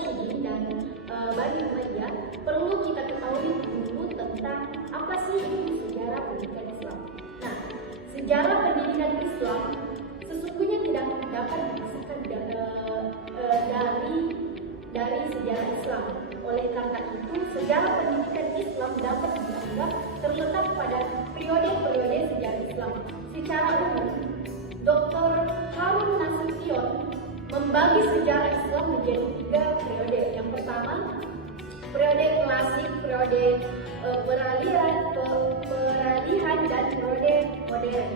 Rasyidin dan Bani Umayyah, perlu kita ketahui dulu tentang apa sih itu sejarah pendidikan Islam. Nah, sejarah pendidikan Islam sesungguhnya tidak dapat dipisahkan dari sejarah Islam. Oleh karena itu, sejarah pendidikan Islam dapat dianggap terletak pada periode-periode sejarah Islam. Secara umum, Dr. Harun Nasution membagi sejarah Islam menjadi 3 periode. Yang pertama, periode klasik, periode peralihan dan periode modern.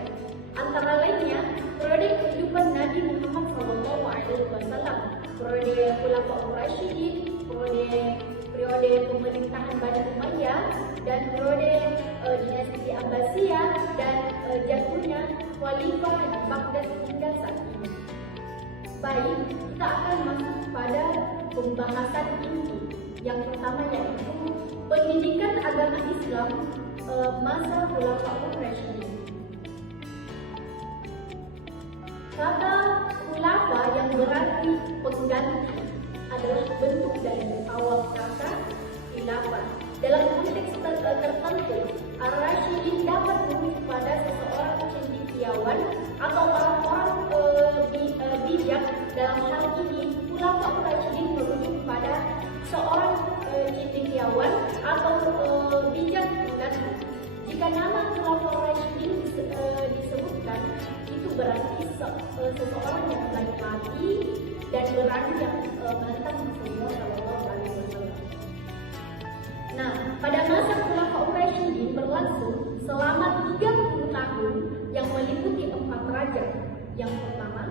Antara lainnya, periode kehidupan Nabi Muhammad SAW, periode Khulafaur Rasyidin, periode pemerintahan Bani Umayyah, dan periode dinasti Abbasiyah dan jatuhnya Khalifah di Baghdad hingga saat ini. Baik, kita akan masuk pada pembahasan inti. Yang pertama yaitu pendidikan agama Islam masa Khulafaur Rasyidin. Kata khulafa yang berarti pengganti adalah bentuk dari awal kata khilafah. Dalam konteks tertentu, Ar-Rasyidin dapat merujuk pada seseorang cendekiawan atau orang-orang bijak. Dalam hal ini, Khulafaur Rasyidin merujuk pada seorang cendekiawan atau bijak pengganti. Jika nama Khulafaur Rasyidin disebutkan, itu berarti seseorang yang baik hati dan berani yang menentang Rasulullah SAW. Nah, pada masa Khulafaur Rasyidin berlangsung selama 30 tahun yang meliputi 4 raja. Yang pertama,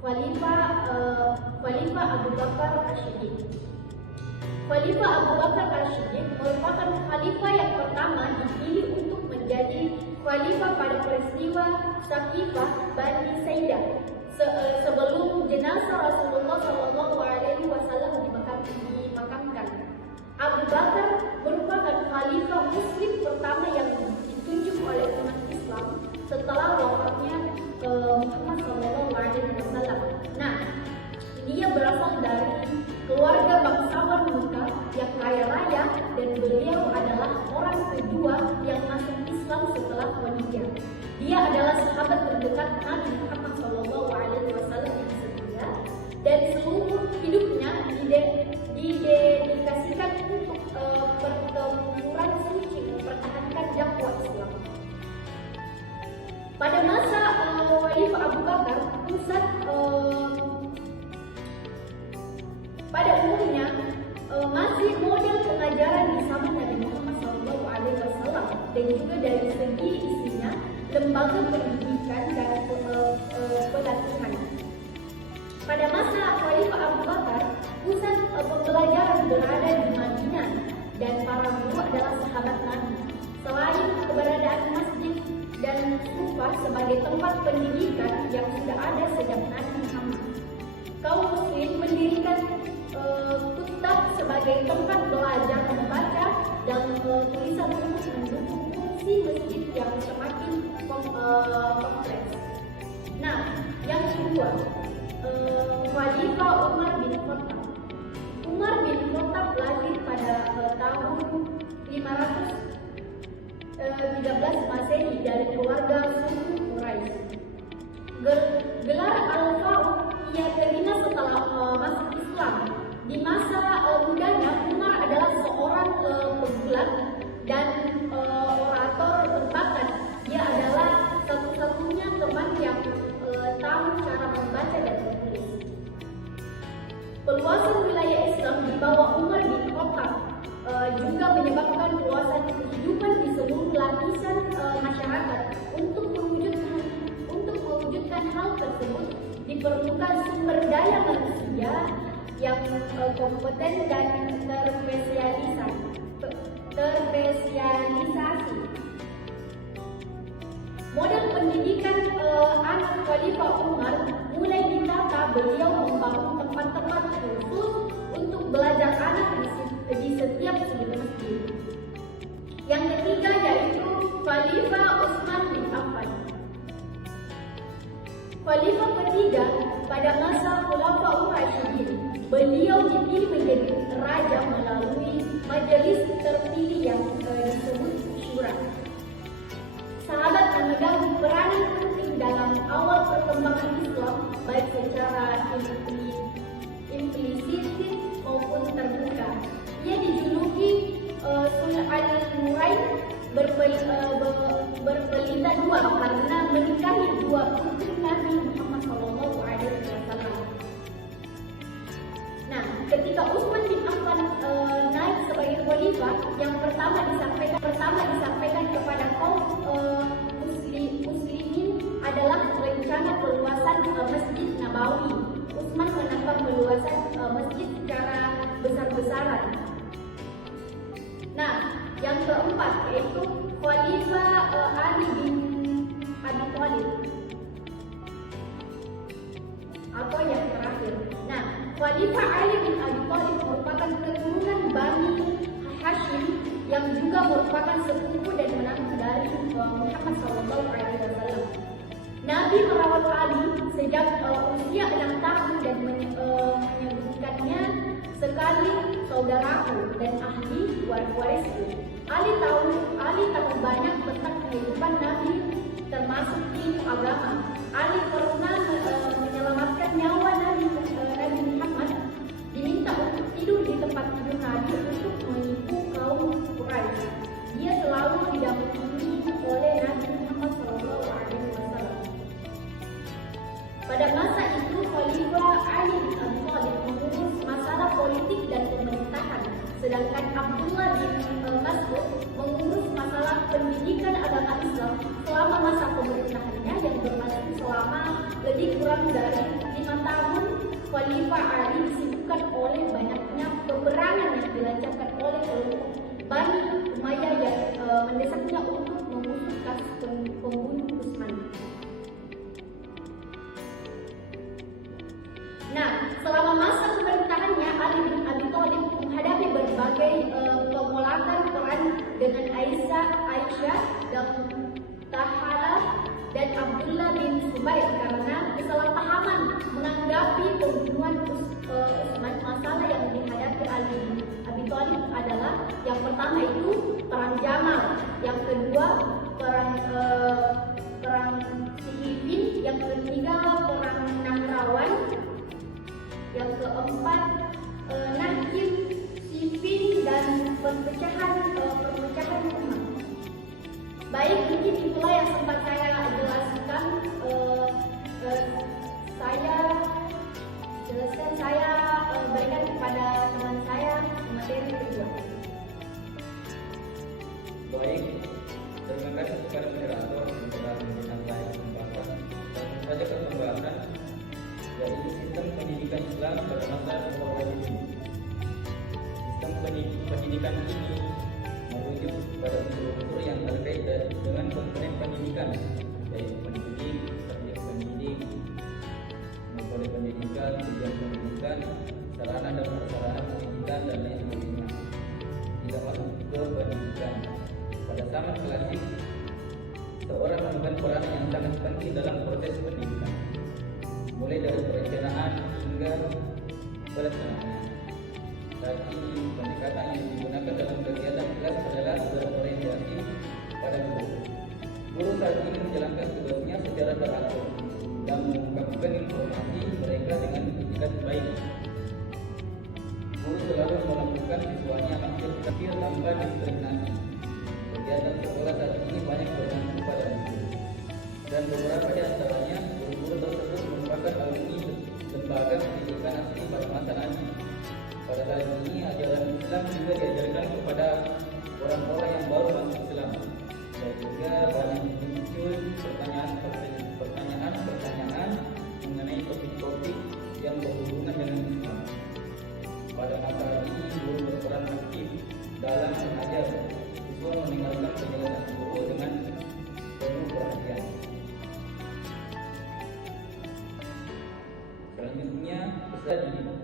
Khalifah Abu Bakar Asyidin. Khalifah Abu Bakar Asyidin merupakan khalifah yang pertama dipilih untuk menjadi khalifah pada peristiwa Saqifah Bani Saidah sebelum jenazah Rasulullah SAW dimakamkan. Abu Bakar merupakan khalifah Muslim pertama yang ditunjuk oleh umat Islam setelah wafatnya Muhammad SAW. Nah, dia berasal dari keluarga bangsawan Mekah yang kaya raya dan beliau adalah orang kedua yang masuk Islam setelah Khadijah. Dia adalah sahabat terdekat Nabi Muhammad SAW yang setia dan seluruh hidupnya didedikasikan untuk pertempuran suci mempertahankan dakwah Islam. Pada masa Khalifah Abu Bakar, pada umumnya masih model pengajaran di zaman Nabi Muhammad SAW dan juga dari segi isinya lembaga pendidikan dan pelatihan. Pada masa Khalifah Abu Bakar, pusat pembelajaran berada di Madinah dan para guru adalah sahabat Nabi. Selain keberadaan masjid dan Kufah sebagai tempat pendidikan yang sudah ada sejak Nabi Muhammad, kaum muslim mendirikan Kutub sebagai tempat belajar membaca dan tulisan untuk mendukung fungsi masjid yang semakin kompleks. Nah, yang kedua, Khalifah Umar bin Khattab. Umar bin Khattab lahir pada tahun 513 Masehi dari keluarga suku Quraisy. Gelar Al-Faruq ia terima setelah masuk Islam. Di masa mudanya, Umar adalah seorang pegulat dan orator berbakat. Dia adalah satu-satunya teman yang tahu cara membaca dan menulis. Perluasan wilayah Islam di bawah Umar bin Khattab juga menyebabkan perluasan kehidupan di seluruh lapisan masyarakat. Untuk mewujudkan hal tersebut diperlukan sumber daya manusia yang kompeten dan terspesialisasi. Model pendidikan anak Khalifah Umar mulai ditata. Beliau membangun tempat-tempat khusus untuk belajar anak di setiap sudut masjid. Yang ketiga yaitu Khalifah Utsman bin Affan. Khalifah ketiga pada masa Khulafaur Rasyidin. beliau dipilih menjadi raja melalui majelis terpilih yang disebut syura. Sahabat memegang peranan penting dalam awal perkembangan Islam, baik secara implisit maupun terbuka. Ia dijuluki Al-Nurain, berpelita dua karena menikahi dua putri Nabi Muhammad SAW. Nah, ketika Utsman bin Affan naik sebagai khalifah, yang pertama disampaikan kepada kaum muslimin adalah rencana perluasan Masjid Nabawi. Utsman menambah perluasan masjid secara besar-besaran. Nah, yang keempat yaitu Khalifah Ali bin Abi Thalib, atau yang terakhir. Nah, Khalifah Ali bin Abi Thalib merupakan keturunan Bani Hashim yang juga merupakan sepupu dan menantu dari Muhammad SAW. Nabi merawat Ali sejak usia 6 tahun dan menyebutkannya sekali saudaraku dan ahli warisku. Ali tahu banyak tentang kehidupan Nabi, termasuk ilmu agama. Ali pernah menyelamatkan nyawa Nabi Muhammad, diminta untuk tidur di tempat tidur Nabi untuk menipu kaum Quraisy. Dia selalu didampingi oleh Nabi Muhammad SAW. Pada masa itu Khalifah Ali bin Abi Thalib mengurus masalah politik dan pemerintahan, sedangkan Abdullah bin Mas'ud mengurus masalah pendidikan agama Islam selama masa pemerintahannya yang berlangsung selama lebih kurang dari 5 tahun. Khalifah Ali disibukkan oleh banyaknya peperangan yang dilancarkan oleh kelompok Bani Umayyah yang mendesaknya untuk mengusut kasus pembunuh Utsman. Nah, selama masa pemerintahannya Ali bin Abi Thalib menghadapi berbagai penolakan peran dengan Aisyah dan Tahalah dan Abdullah bin Zubair karena kesalahpahaman menanggapi pembunuhan Utsman. Masalah yang dihadapi Ali bin Abi Thalib adalah yang pertama itu perang Jamal, yang kedua perang Siffin, yang ketiga perang Nahrawan, yang keempat Nahjib, Siffin, dan perpecahan umat. Baik, mungkin itulah yang sempat saya jelaskan. Saya berikan kepada teman saya materi kedua. Baik, terima kasih kepada moderator yang telah memberikan saya kesempatan dan saja perkembangan yaitu sistem pendidikan Islam pada masa Rasulullah ini. Sistem pendidikan ini merujuk pada unsur-unsur yang terkait dengan komponen pendidikan, yaitu pendidik, subjek pendidik, metode pendidikan, tujuan pendidikan, sarana dan prasarana pendidikan, dan lain sebagainya. Tidak masuk ke pendidikan. Pada zaman klasik, seorang memegang peran yang sangat penting dalam proses pendidikan, mulai dari perencanaan hingga pelaksanaan. Saat ini pendekatan yang digunakan dalam kegiatan kelas adalah berorientasi pada guru. Guru saat ini menjalankan tugasnya secara teratur dan mengungkapkan informasi mereka dengan itikat baik. Guru selalu melakukan siswanya hampir tanpa diskriminasi. Kegiatan sekolah saat ini banyak bergantung pada guru, dan beberapa di antaranya guru-guru tersebut merupakan alumni lembaga pendidikan asli pada masa Nabi. Pada saat ini ajaran Islam juga diajarkan kepada orang-orang yang baru masuk Islam, dan juga banyak muncul pertanyaan mengenai topik-topik yang berhubungan dengan Islam. Pada masa ini guru berperan aktif dalam mengajar. Siswa mendengarkan penjelasan guru dengan penuh perhatian. Selanjutnya, pesan ini.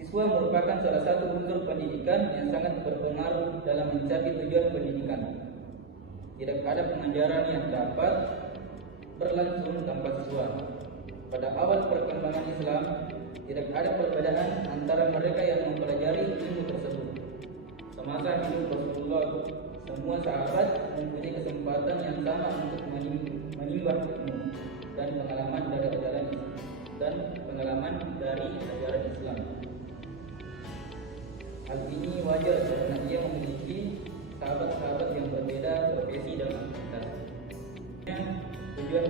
Siswa merupakan salah satu unsur pendidikan yang sangat berpengaruh dalam mencapai tujuan pendidikan. Tidak ada pengajaran yang dapat berlangsung tanpa siswa. Pada awal perkembangan Islam, Tidak ada perbedaan antara mereka yang mempelajari ilmu tersebut. Semasa hidup Rasulullah, semua sahabat mempunyai kesempatan yang sama untuk menimba ilmu dan pengalaman dari ajaran Islam. Hal ini wajar karena ia memiliki sahabat-sahabat yang berbeda profesi dan aktivitas. Tujuan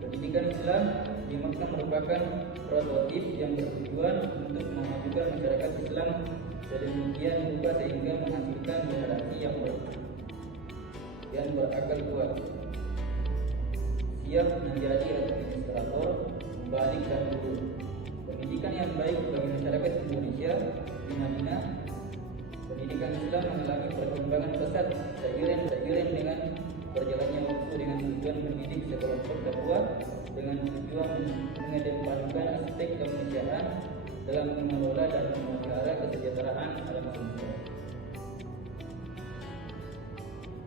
pendidikan Islam di Makkah merupakan prototip yang bertujuan untuk memajukan masyarakat Islam sedemikian rupa sehingga menghasilkan generasi yang berakal kuat, siap menjadi administrator, pembalik dan guru. Pendidikan yang baik bagi masyarakat Indonesia di Madinah. Pendidikan Islam mengalami perkembangan pesat seiring dengan berjalannya waktu dengan tujuan mendidik sekelompok dakwah dengan tujuan mengedepankan aspek kemanusiaan dalam mengelola dan memelihara kesejahteraan alam semesta.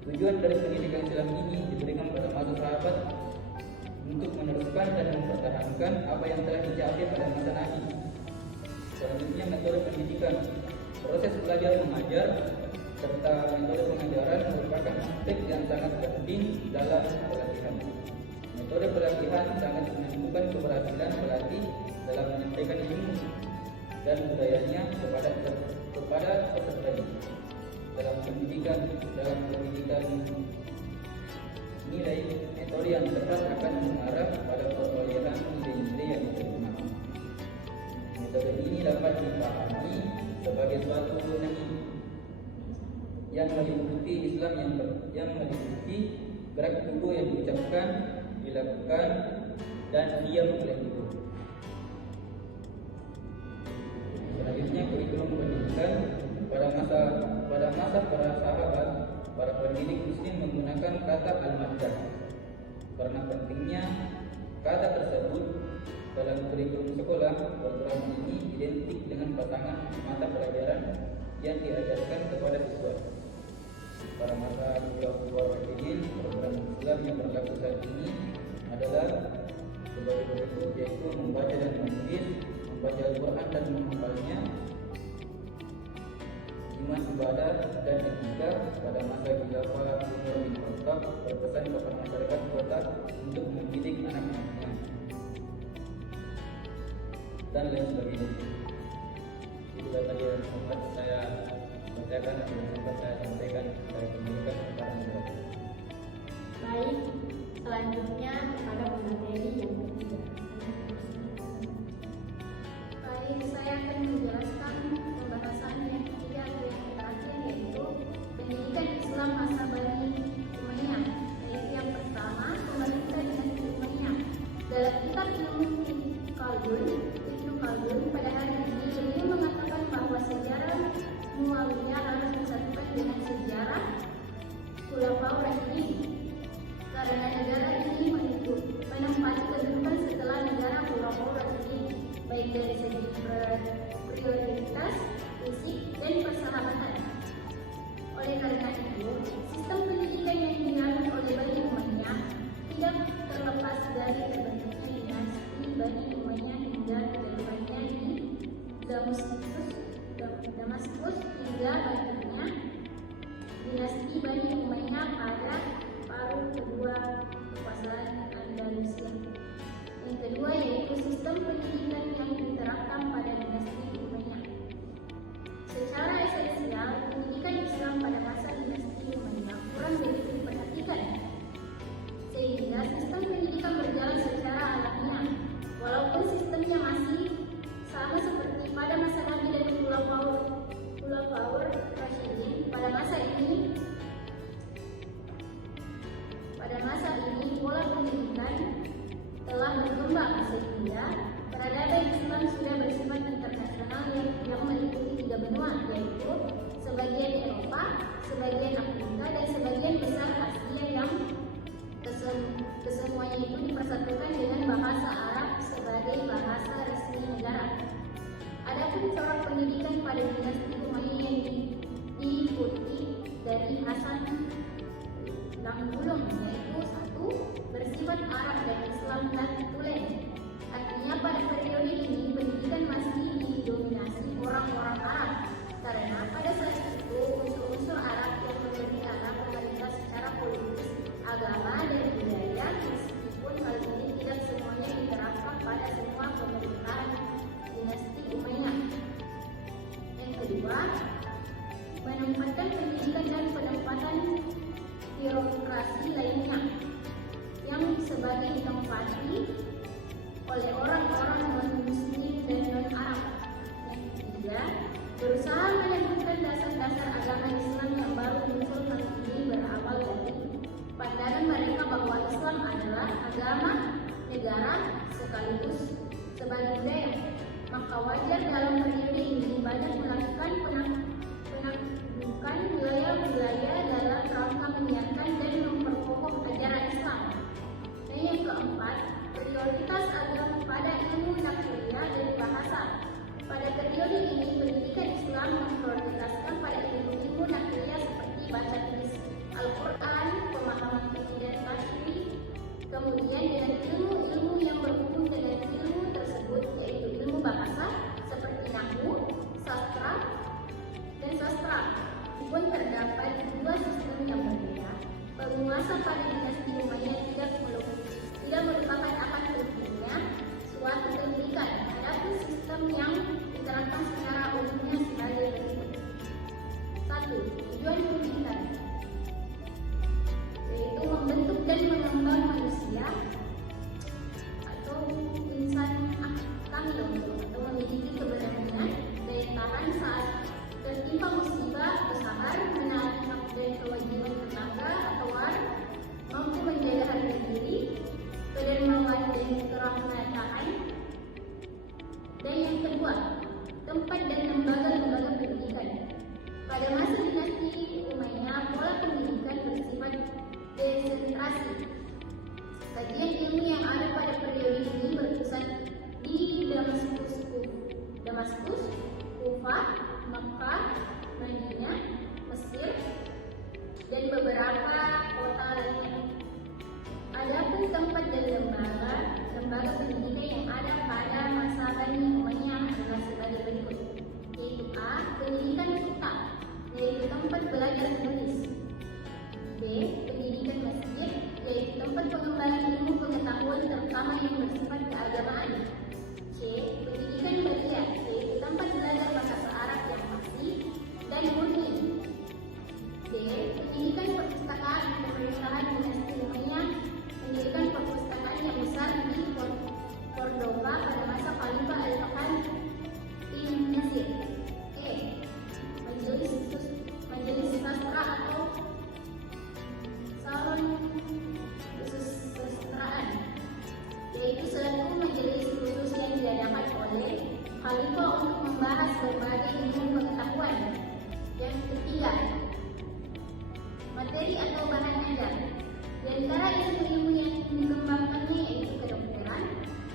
Tujuan dari pendidikan Islam ini diberikan pada masa sahabat untuk meneruskan dan mempertahankan apa yang telah dicapai pada masa Nabi. Selanjutnya, metode pendidikan. Proses belajar mengajar serta metode pengajaran merupakan aspek yang sangat penting dalam pelatihan. Metode pelatihan sangat menentukan keberhasilan pelatih dalam menyampaikan ilmu dan budayanya kepada pesertanya. Dalam pendidikan nilai metode yang tepat akan mengarah pada perolehan nilai-nilai yang diterima. Metode ini dapat dipahami sebagai suatu nilai yang meliputi Islam yang meliputi gerak tubuh yang diucapkan, dilakukan, dan diam oleh tubuh. Selanjutnya, kurikulum pendidikan pada masa para sahabat, para pendidik Muslim menggunakan kata al-maddah. Karena pentingnya kata tersebut dalam kurikulum sekolah, program ini identik dengan pasangan mata pelajaran yang diajarkan kepada siswa. Pada masa Khulafaur Rasyidin, program Islam yang berlaku saat ini adalah sebagai berikut, yaitu membaca dan menulis, membaca Al-Quran dan menghafalnya, iman, ibadah, dan etika. Pada masa Khilafah Umar bin Khattab berpesan kepada masyarakat kota untuk mendidik anak-anaknya dan lain sebagainya. Itulah tadi yang sempat saya bacakan dan sempat saya sampaikan. Saya kembalikan kepada masyarakat. Baik, selanjutnya kepada pemateri yang ketiga. Baik, saya akan menjelaskan pembahasan yang ketiga atau yang terakhir, yaitu pendidikan Islam masa Bani Umayyah. Yaitu yang pertama, pemerintah dinasti Umayyah. Dalam kitab Ibnu Khaldun pada hari ini beliau mengatakan bahwa sejarah Muawiyah harus disatukan dengan sejarah Khulafaur Rasyidin karena negara ini menempati kedudukan setelah negara Khulafaur Rasyidin, baik dari segi prioritas, fisik, dan persahabatan. Oleh karena itu, sistem pendidikan yang dianut oleh Bani Umayyah tidak terlepas dari terbentuknya dinasti Bani Umayyah hingga kehidupannya di Damaskus hingga bangkitnya dinasti Bani Umayyah pada menempatkan pendidikan dan penempatan birokrasi lainnya yang sebagai ditempati oleh orang-orang non-muslim dan non-Arab. Yang ketiga, berusaha menemukan dasar-dasar agama Islam yang baru muncul kali ini berawal dari pandangan mereka bahwa Islam adalah agama, negara, sekaligus sebagai budaya. Maka wajar dalam periode ini banyak melakukan penaklukan wilayah-wilayah dalam rangka menyiarkan dan memperkokoh ajaran Islam. Dan yang keempat, prioritas agama pada ilmu nakliyah dan bahasa. Pada periode ini, pendidikan Islam memprioritaskan pada ilmu-ilmu nakliyah seperti baca tulis Al-Quran, pemahaman fikih dan tasyrih, kemudian dengan ilmu-ilmu yang berhubung dengan ilmu tersebut, yaitu ilmu bahasa seperti nahwu, sastra, dan sastra. Pun terdapat dua sistem yang berbeda. Penguasa pada dinasti Umayyah tidak merupakan akan pentingnya suatu pendidikan. Adapun sistem yang diterapkan secara umumnya sebagai berikut. 1. Tujuan pendidikan, yaitu membentuk dan mengembang manusia atau insan kamil atau memiliki keberanian, daya tahan saat tertimpa musibah, bersabar, menaati hak dan kewajiban tetangga atau war, mampu menjaga harga diri, kedermawan dan kerahmataan. Dan yang kedua, tempat dan lembaga-lembaga pendidikan. Pada masa dinasti Umayyah, pola pendidikan bersifat desentrasi. Kajian ilmu yang ada pada periode ini berpusat di Damaskus, Kufah, Makkah, Madinah, Mesir, dan beberapa kota lainnya. Adapun tempat dan lembaga pendidikan yang ada pada masa Bani Umayyah adalah sebagai berikut, yaitu A. Pendidikan kota, yaitu tempat belajar menulis. B. Pendidikan masjid, yaitu tempat pengembangan ilmu pengetahuan terutama yang bersifat keagamaan. C. Pendidikan badiah, yaitu tempat belajar bahasa Arab yang fasih dan murni. D. Pendidikan perpustakaan. Pemerintahan dinasti Umayyah mendirikan perpustakaan yang besar di Cordoba pada masa Khalifah Al-Fakan bin Nasir. E. Majelis sastra atau salon kesusastraan, yaitu suatu majelis khusus yang diadakan oleh Khalifah untuk membahas berbagai ilmu pengetahuan. Yang ketiga, materi atau bahan ajar. Di antara ilmu-ilmu yang dikembangkannya yaitu kedokteran,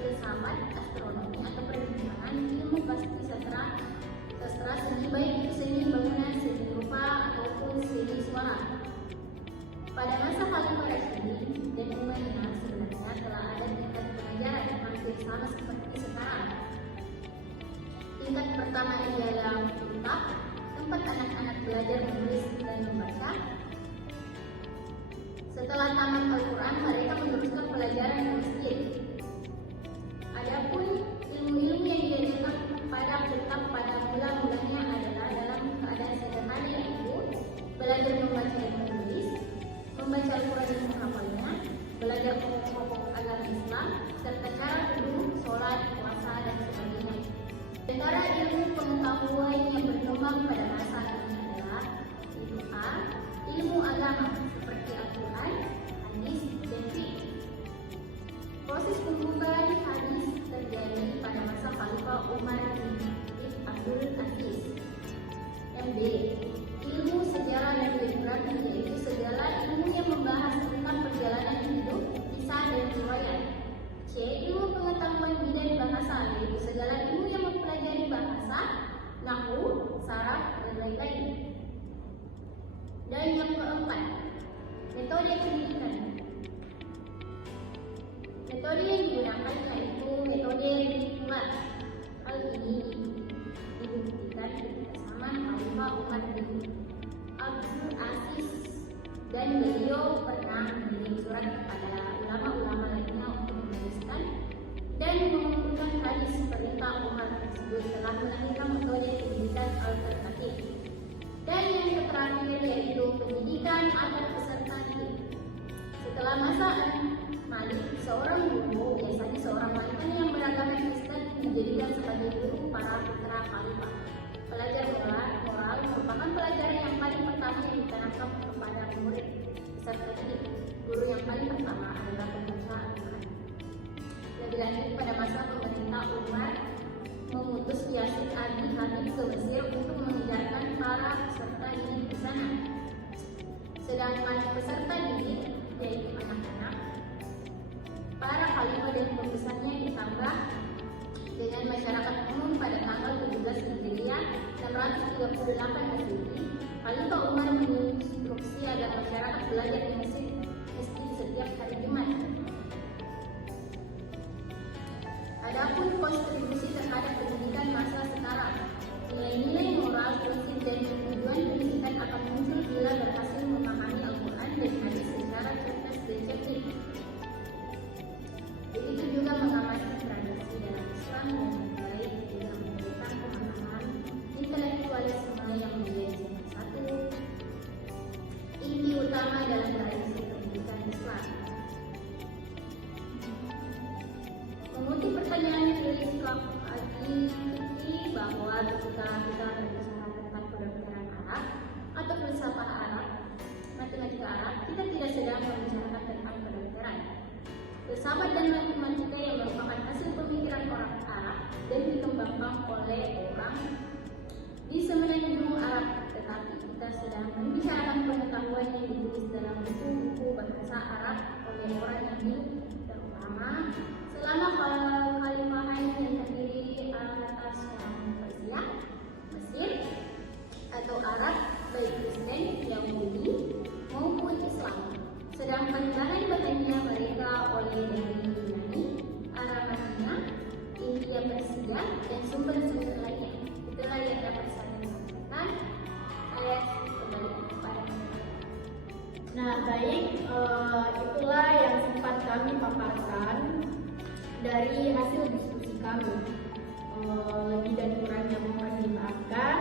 filsafat, astronomi atau penerbangan, ilmu pasti sastra, seni baik itu seni bangunan, seni rupa ataupun seni suara. Pada masa Khalifah Rasyidin dan Umayyah sebenarnya telah ada tingkat pengajaran yang hampir sama seperti sekarang. Tingkat pertama ialah kitab, tempat anak-anak belajar menulis dan membaca. Setelah tamat Al-Quran, mereka meneruskan pelajaran di masjid. Adapun ilmu-ilmu yang diajarkan pada kitab pada mula-mulanya adalah dalam keadaan sederhana, yaitu belajar membaca dan menulis, membaca Al-Quran dan menghafalnya, belajar pokok-pokok agama Islam, serta cara wudhu, sholat, puasa, dan sebagainya. Antara ilmu pengetahuan yang berkembang pada masa ini adalah yaitu A. Ilmu agama seperti Al-Quran, hadis, dan fiqh. Proses pembukaan hadis terjadi pada masa Khalifah Umar bin Abdul Aziz. Yang B. Ilmu sejarah dan biografi, yaitu segala ilmu yang membahas tentang perjalanan hidup, kisah, dan riwayat. C. Ilmu pengetahuan bidang bahasa, yaitu segala ilmu yang mempelajari bahasa, nahwu, saraf, dan lain-lain. Dan yang keempat, metode pendidikan. Metode yang digunakan yaitu metode Ritmat. Hal ini dibuktikan bersama Khalifah Umar bin Abdul Aziz, dan beliau pernah mengirim surat kepada ulama-ulama lainnya untuk menuliskan dan mengumpulkan hadis perintah Umar tersebut telah melahirkan metode pendidikan alternatif. Dan yang serta didik. Guru yang paling pertama adalah pembaca Al-Quran. Lebih lanjut, pada masa pemerintah Umar mengutus Yazid Al-Habib ke Mesir untuk mengajarkan para peserta didik di sana. Sedangkan peserta didik, yaitu anak-anak, para khalifah dan pembesarnya ditambah dengan masyarakat umum pada tanggal 17 Hijriah 638 Masehi. Khalifah Umar menginstruksi agar masyarakat belajar di masjid setiap hari Jumat. Adapun kontribusi terhadap pendidikan masa sekarang, nilai-nilai moral, prinsip dan tujuan pendidikan akan muncul bila berhasil memahami Al-Quran dan hadis secara cerdas dan cerdik. Begitu juga mengamati tradisi dalam Islam dan baik dalam memberikan pemahaman intelektualisme yang menjadi salah satu inti utama dalam tradisi pendidikan Islam. Mengutip pertanyaan Rizka Adi bahwa ketika kita berbicara tentang kedokteran Arab atau filsafat Arab, matematika Arab, kita tidak sedang membicarakan tentang kedokteran. Filsafat dan matematika yang merupakan hasil pemikiran orang Arab dan dikembangkan oleh orang di semenanjung Arab, tetapi kita sedang membicarakan pengetahuan yang ditulis dalam buku-buku bahasa Arab oleh orang yang hidup terutama selama khalifahan yang terdiri atas orang Persia, Mesir, atau Arab, baik Kristen, Yahudi maupun Islam. Sedangkan bahan-bahannya mereka oleh dari Yunani, Arabia, India, Persia, dan sumber-sumber lainnya. Itulah yang dapat saya sampaikan. Saya kembali kepada mereka. Nah, baik, itulah yang sempat kami paparkan dari hasil diskusi kami. Lebih dan kurangnya mohon dimaafkan.